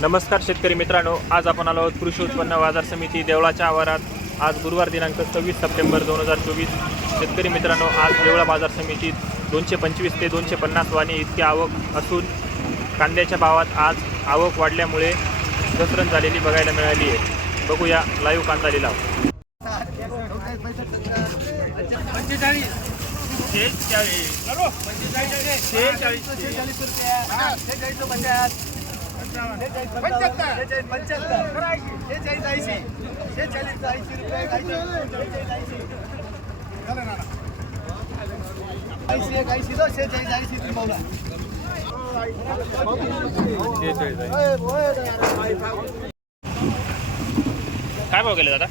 नमस्कार शेतकरी मित्रांनो आज आपण आलो आहोत कृषी उत्पन्न बाजार समिती देवळाच्या आवारात. आज गुरुवार दिनांक सव्वीस सप्टेंबर दोन हजार चोवीस. शेतकरी मित्रांनो आज देवळा बाजार समितीत दोनशे पंचवीस ते दोनशे पन्नास वाणी इतकी आवक असून कांद्याच्या भावात आज आवक वाढल्यामुळे घसरण झालेली बघायला मिळाली आहे. बघूया लाईव्ह कांदा लिलाव. काय भाव गेले दादा?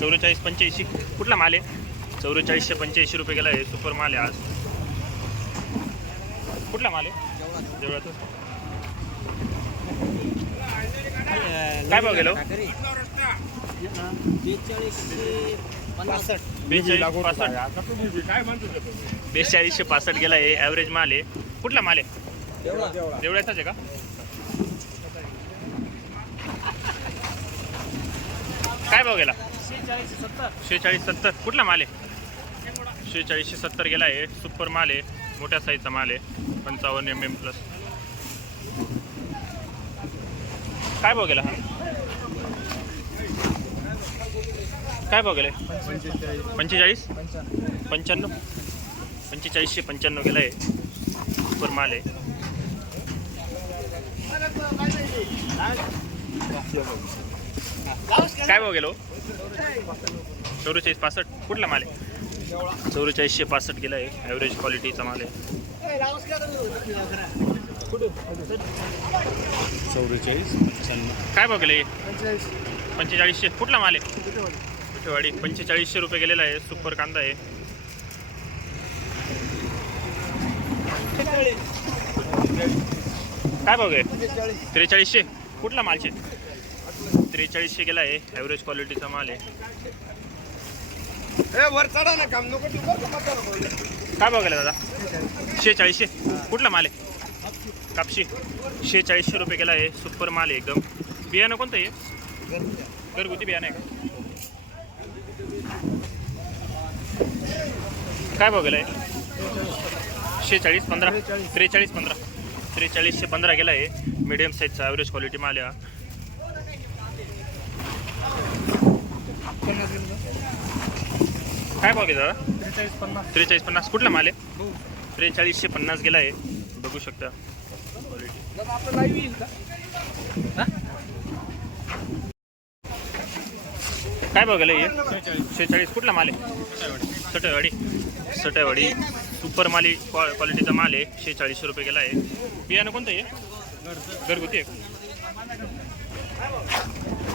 चौवेचाळीस पंच्याऐंशी. कुठला माल आहे? चौवेचाळीसशे पंच्याऐंशी रुपये गेला आहे सुपर माल आहे आज. कुठला माल आहे? देवळातून काय भाव गेलो? बेचाळीसशे पासष्ट गेला आहे ॲव्हरेज माल आहे. कुठला माल आहे? देवळ्याचाच आहे का? काय भाव गेला? शेहेचाळीस सत्तर. कुठला माल आहे? शेहेचाळीसशे सत्तर गेला आहे. सुपर माल आहे. मोठ्या साईजचा माल आहे. पंचावन्न एम एम प्लस काय भाव गेला हा? काय भाव गेले? पंचेचाळीस? पंच्याण्णव? पंचेचाळीसशे पंच्याण्णव गेला आहे सुपर माल आहे. काय भाव गेलो? चौवेचाळीस पासष्ट. कुठला माल आहे? चौवेचाळीसशे पासष्ट गेला आहे ॲव्हरेज क्वालिटीचा माल आहे. चौवेचाळीस काय भाव गेले पंचेचाळीसशे. कुठला माल आहे? पंचेचाळीसशे रुपये गेलेला आहे. सुपर कांदा आहे. काय भाव गे त्रेचाळीसशे. कुठला मालशे? त्रेचाळीसशे गेला आहे. ॲव्हरेज क्वालिटीचा माल आहे. वर चढा ना काम. नको. काय भाव गेला दादा? शेहेचाळीसशे. कुठला माल आहे? कापशी शेहेचाळीसशे रुपये गेला आहे. सुपर माल आहे एकदम. बियाणं कोणतं आहे? घरगुती बियाणं आहे का? काय भाव गेला आहे शेहेचाळीस पंधरा. त्रेचाळीस पंधरा. त्रेचाळीसशे पंधरा गेला आहे. मिडियम साईजचा ॲव्हरेज क्वालिटी माल आहे. काय भाव दादा त्रेचाळीस पन्नास. कुठला माल आहे? त्रेचाळीसशे पन्नास गेला आहे. बघू शकता. काय बघायला हे? शेहेचाळीस. कुठला माल आहे? सटवाडी सटवाडी सुपर माली क्वा क्वालिटीचा माल आहे. शेहेचाळीसशे रुपये गेला आहे. बियाणं कोणतं आहे? घरगुती आहे.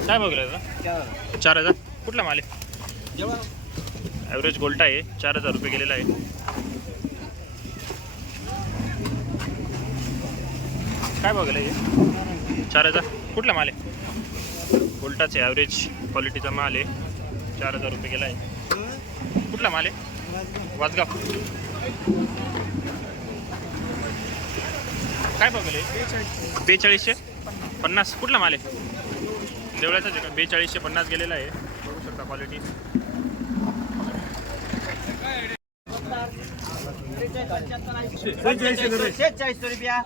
काय बघलं दादा चार हजार. कुठला माल आहे? ॲव्हरेज गोल्टा आहे. चार हजार रुपये गेलेला आहे. काय बघायला हे? चार हजार. कुठला माल आहे? गोल्टाचे ॲव्हरेज क्वालिटीचा माल आहे. चार हजार रुपये गेला आहे. कुठला माल आहे? वाजगाव. काय बघायला बेचाळीसशे पन्नास. कुठला माल आहे? देवळाचाच आहे का? बेचाळीसशे पन्नास गेलेला आहे. बघू शकता क्वालिटी शेहेचाळीसशे रुपया.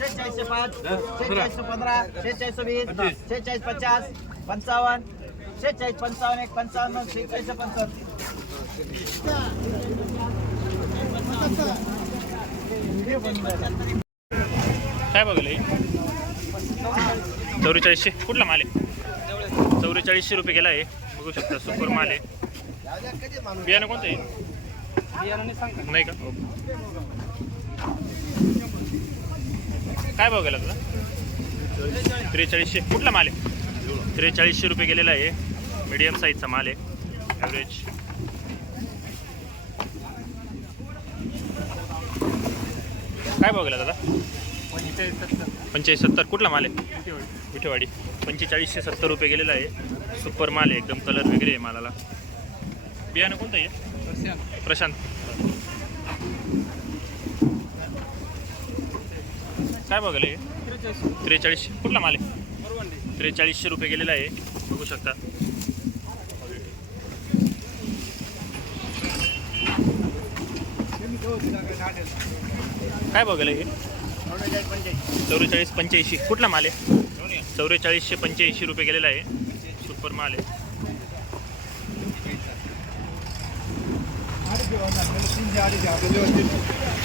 शेहेचाळीसशे पाच शेहेचाळीसशे पंधरा शेहेचाळीसशे वीस शेहेचाळीस पचास पंचावन्न शेहेचाळीस पंचावन्न एक पंचावन्न शेहेचाळीसशे पंचावन्न काय बघले? चौवेचाळीसशे? कुठला माल आहे? चौवेचाळीसशे रुपये गेला आहे. बघू शकता सुपर माल आहे. बियाणं कोणतं आहे? नाही का? काय भाव गेला तुझा? त्रेचाळीसशे. कुठला माल आहे? त्रेचाळीसशे रुपये गेलेला आहे. मीडियम साईजचा माल आहे. ॲव्हरेज काय भाव गेला दादा? पंचेचाळीस सत्तर. कुठला माल आहे? विठेवाडी पंचेचाळीसशे सत्तर रुपये गेलेला आहे. सुपर माल आहे. एकदम कलर वगैरे आहे मालाला. बियाणं कोणतं आहे? प्रशांत. काय बघायला हे? त्रेचाळीसशे कुठला माल आहे? त्रेचाळीसशे रुपये गेलेला आहे. बघू शकता. काय बघायला हे? चौवेचाळीस पंच्याऐंशी. कुठला माल आहे? चौवेचाळीसशे पंच्याऐंशी रुपये गेलेला आहे. सुपर माल आहे.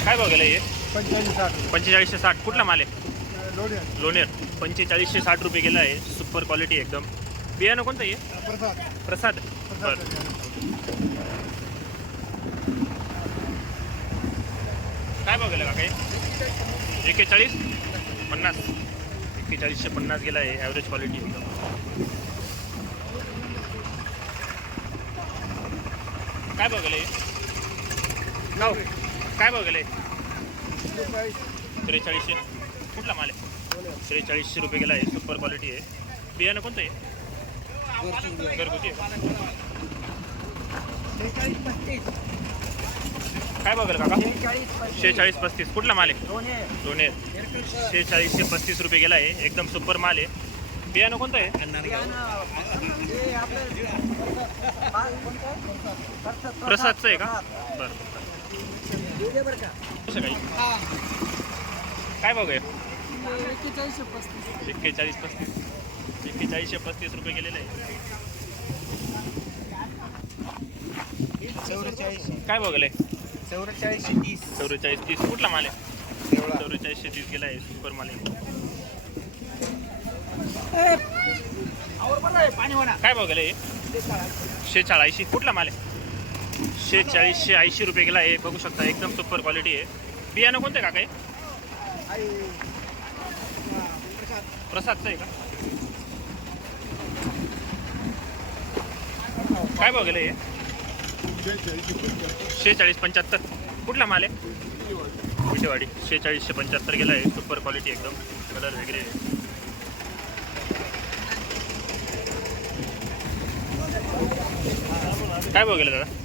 काय बघायला हे? पंचेचाळीसशे साठ. कुठला माल आहे? लोणेर. पंचेचाळीसशे साठ रुपये गेला आहे. सुपर क्वालिटी एकदम. बियाणं कोणतं आहे? प्रसाद. बरं. काय बघायला का काही एकेचाळीस? पन्नास. एकेचाळीसशे पन्नास गेला आहे. ॲव्हरेज क्वालिटी एकदम. काय बघायला हे? नाव? काय बघायला हे? त्रेचाळीसशे. कुठला माल आहे? त्रेचाळीसशे रुपये गेला आहे. सुपर क्वालिटी आहे. बियाणं कोणतं आहे? घरगुती आहे. काय बघाल काका? शेहेचाळीस पस्तीस. कुठला माल आहे? दोन्ही शेहेचाळीसशे पस्तीस रुपये गेला आहे. एकदम सुपर माल आहे. बियाणं कोणतं आहे? प्रसादचं आहे का? बरं. काय बघूया एक्केचाळीस पस्तीस. एक्केचाळीसशे पस्तीस. रुपये गेलेले आहे काय बघले चौवेचाळीसशे तीस. चौवेचाळीस तीस. कुठला माल आहे? चौवेचाळीसशे तीस गेला आहे सुपर माल आहे. काय बघले शेचाळीसशे. कुठला माल आहे? शेचाळीसशे ऐंशी रुपये किलो आहे बघू शकता एकदम सुपर क्वालिटी आहे. बियाणं कोणतं आहे का प्रसादचं आहे का? काय बघले हे? शेहेचाळीस पंच्याहत्तर. कुठला माल आहे? विटेवाडी. शेहेचाळीसशे पंच्याहत्तर गेला आहे सुपर क्वालिटी एकदम. कलर वगैरे. आहे. काय बघेल दादा?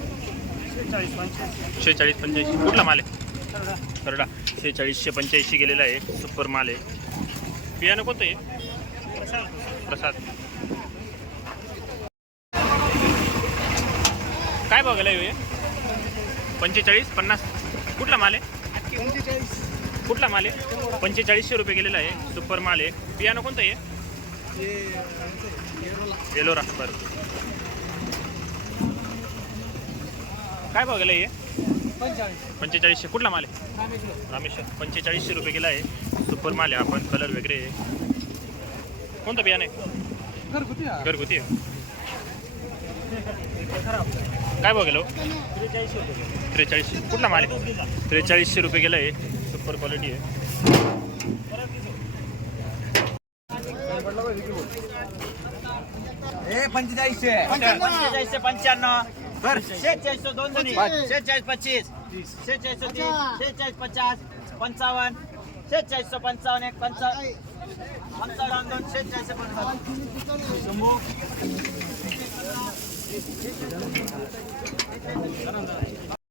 शेहेचाळीस पंच्याऐंशी कुठला माल आहे करडा शेहेचाळीसशे पंच्याऐंशी गेलेला आहे सुपर माल आहे बियाणं कोणतं आहे प्रसाद काय बघायला हे पंचेचाळीस पन्नास कुठला माल आहे कुठला माल आहे पंचेचाळीसशे रुपये गेलेला आहे सुपर माल आहे बियाणं कोणतं आहे एलोरा बरं काय बघायला हे? पंचेचाळीसशे. कुठला माल आहे? रामेश्वर. पंचेचाळीसशे रुपये गेला आहे. सुपर माल आहे. आपण कलर वगैरे. आहे. कोणतं बियाणं आहे? घरगुती आहे. काय बघेल त्रेचाळीसशे. कुठला माल आहे? त्रेचाळीसशे रुपये गेला आहे. सुपर क्वालिटी आहे. पंचेचाळीसशे पंच्याण्णव. बर शेहेचाळीसशे दोन जणी. शेहेचाळीस पच्चीस. शेहेचाळीसशे तीस. शेहेचाळीस पचास. पंचावन्न. शेहेचाळीसशे पंचावन्न. एक पंचावन्न. पंचावन्न दोन शेहेचाळीसशे पंचावन्न. शंभू.